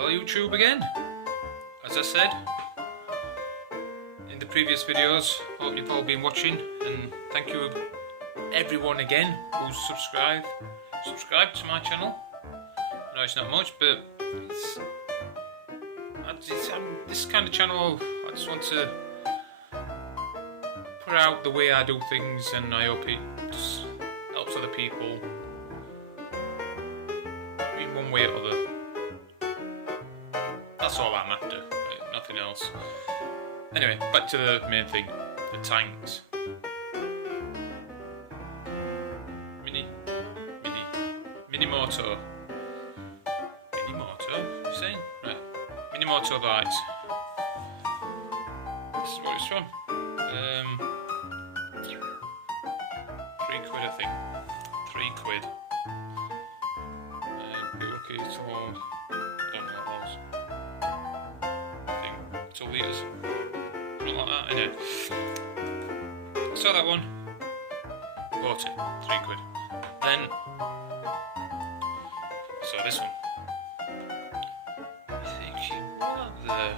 Hello YouTube again. As I said in the previous videos, hope you've all been watching, and thank you everyone again who's subscribed to my channel. I know it's not much, but this kind of channel, I just want to put out the way I do things, and I hope it just helps other people in one way or other. That's all I'm after, nothing else. Anyway, back to the main thing, the tanks. Minimoto. Minimoto? You saying? Right. Minimoto Bites. This is what it's from. £3, I think. £3. Okay, it's all, I don't know what it was. I think 2 litres. Something like that, anyway. Saw that one. Bought it. £3. Then saw this one. Thinking, what the...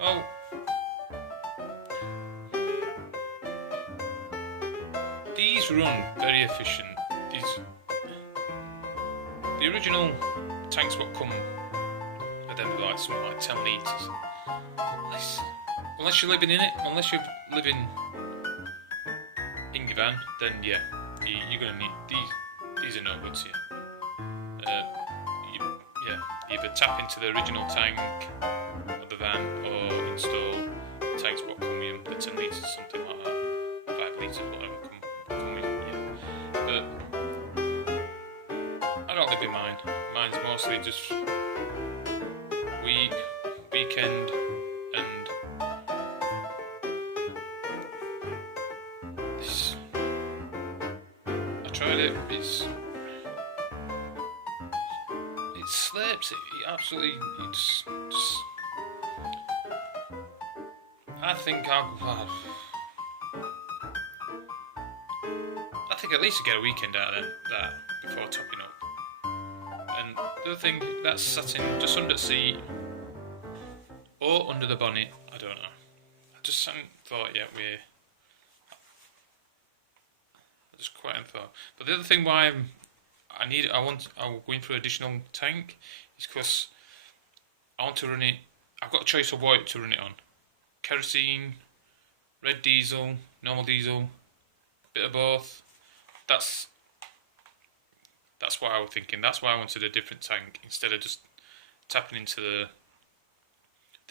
Oh. These run very efficient. The original tanks what come with them like something like 10 litres. Unless you're living in it, unless you're living in your van, then yeah, you're gonna need these. These are no good to you. Either tap into the original tank of the van or install tanks what come in the 10 litres or something like that, 5 litres, whatever come in. Yeah. But I don't live in mine. Mine's mostly just weekend, and this. I tried it. It slips. It absolutely. It's just. I think at least I get a weekend out of that before topping up. And the other thing, that's sat in just under the seat or under the bonnet. I don't know. I just haven't thought yet. I just quite haven't thought. But the other thing why I'm going for additional tank is because I want to run it. I've got a choice of what to run it on: kerosene, red diesel, normal diesel, bit of both. That's what I was thinking. That's why I wanted a different tank instead of just tapping into the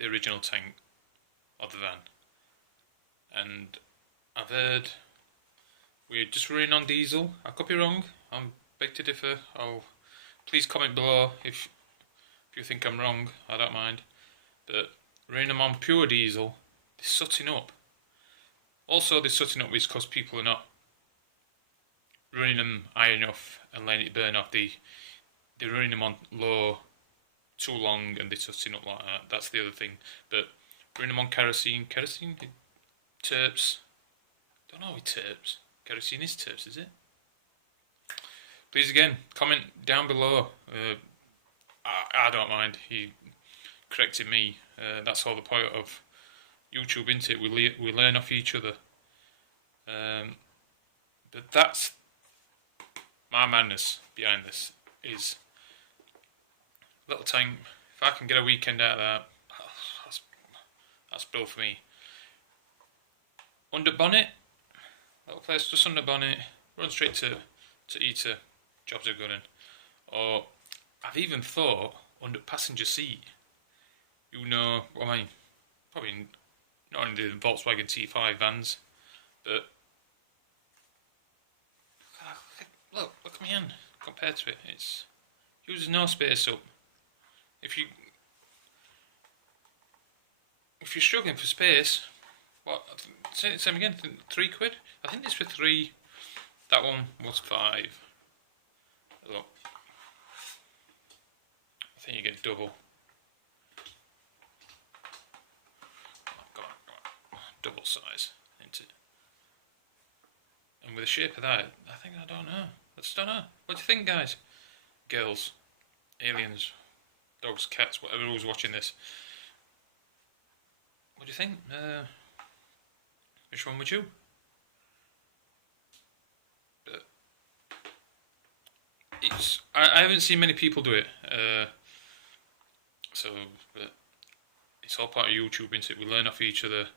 original tank of the van. And I've heard we're just running on diesel. I could be wrong. I'm beg to differ. Please comment below if you think I'm wrong. I don't mind. But running them on pure diesel, they're sutting up. Also, they're sutting up is because people are not running them high enough and letting it burn off. They're running them on low too long and they're sutting up like that. That's the other thing. But running them on kerosene, terps. Don't know with terps. Kerosene is terps, is it? Please again, comment down below. I don't mind. He corrected me. That's all the point of YouTube, isn't it? We learn off each other. But that's my madness behind this. Is little tank. If I can get a weekend out of that, that's brilliant for me. Under bonnet, little place just under bonnet. Run straight to Eater. Jobs are good in. Or I've even thought under passenger seat. Probably not in the Volkswagen T5 vans, but look at my hand compared to it. It uses no space up. If you're struggling for space, same again. £3. I think this for 3. That one was 5. Look, I think you get double. Come on. Double size, isn't it? And with the shape of that, I don't know. I just don't know. What do you think, guys? Girls, aliens, dogs, cats, whatever who's watching this. What do you think? Which one would you? I haven't seen many people do it. So it's all part of YouTube, isn't it? We learn off each other.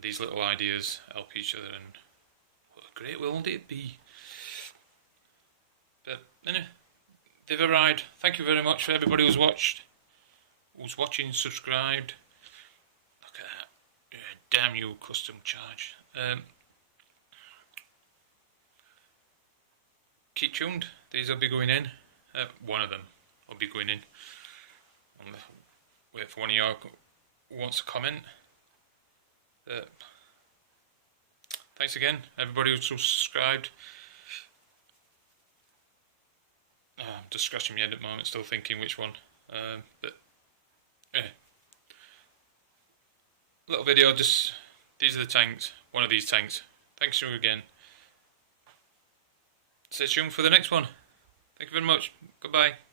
These little ideas help each other, and what a great world it'd be. But anyway, they've arrived. Thank you very much for everybody who's watching, subscribed. Look at that. Yeah, damn you, custom charge. Keep tuned. These will be going in. One of them will be going in. Wait for one of you who wants to comment. Thanks again, everybody who's subscribed. I'm just scratching my head at the moment, still thinking which one. But yeah, little video. Just these are the tanks. One of these tanks. Thanks to you again. Stay tuned for the next one. Thank you very much. Goodbye.